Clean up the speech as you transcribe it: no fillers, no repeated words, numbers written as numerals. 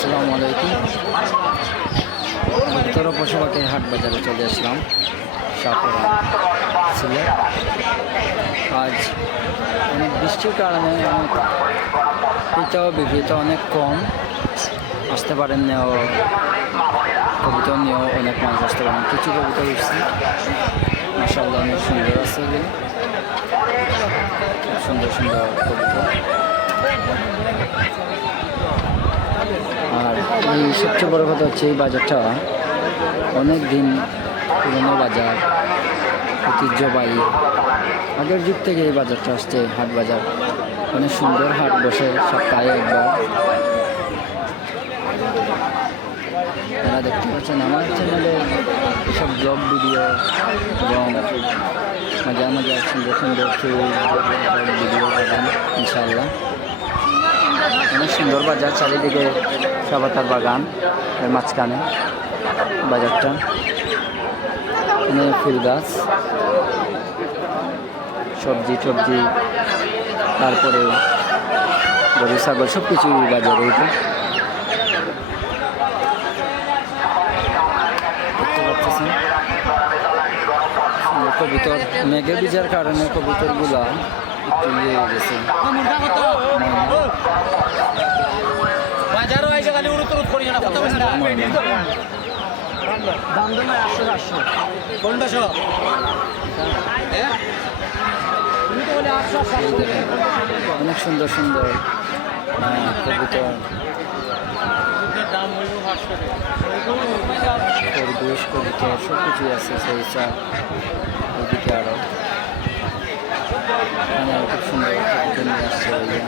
আসসালামু আলাইকুম। উত্তর পশুপাখির হাট বাজারে চলে আসলাম, সাপুরা সিলেট। আজ অনেক বৃষ্টির কারণে অনেক ক্রেতা ও বিক্রেতা অনেক কম আসতে পারেন, কবুতর নিয়েও অনেক মানুষ আসতে পারেন। কিছু কবুতর উঠছে, মাশাআল্লাহ অনেক সুন্দর আছে, খুব সুন্দর সুন্দর কবুতর। আর এই সবচেয়ে বড় কথা হচ্ছে এই বাজারটা অনেক দিন পুরনো বাজার, ঐতিহ্যবাহী। আগের যুগ থেকে এই বাজারটা আসছে, হাট বাজার। অনেক সুন্দর হাট বসে সপ্তাহে একবার। আপনারা দেখতে পাচ্ছেন আমার চ্যানেলে এসব ব্লগ ভিডিও এবং মাঝে মাঝে সুন্দর সুন্দর ভিডিও পাবেন ইনশাআল্লাহ। অনেক সুন্দর বাজার, চারিদিকে সাবাতার বাগান, এর মাঝখানে বাজারটা। এখানে ফুল গাছ, সবজি টবজি, তারপরে গরু ছাগল সব কিছুই বাজারে। এইটা দেখতে পাচ্ছেন কবুতর, মেঘে ভিজার কারণে কবুতরগুলা একটু ইয়ে হয়ে গেছে। অনেক সুন্দর সুন্দর কবুতর, খরগোশ, কবুতর সব কিছুই আছে। সেই চা ওইদিকে আরো খুব সুন্দর কবুতর নিয়ে আসছে ভাইয়া।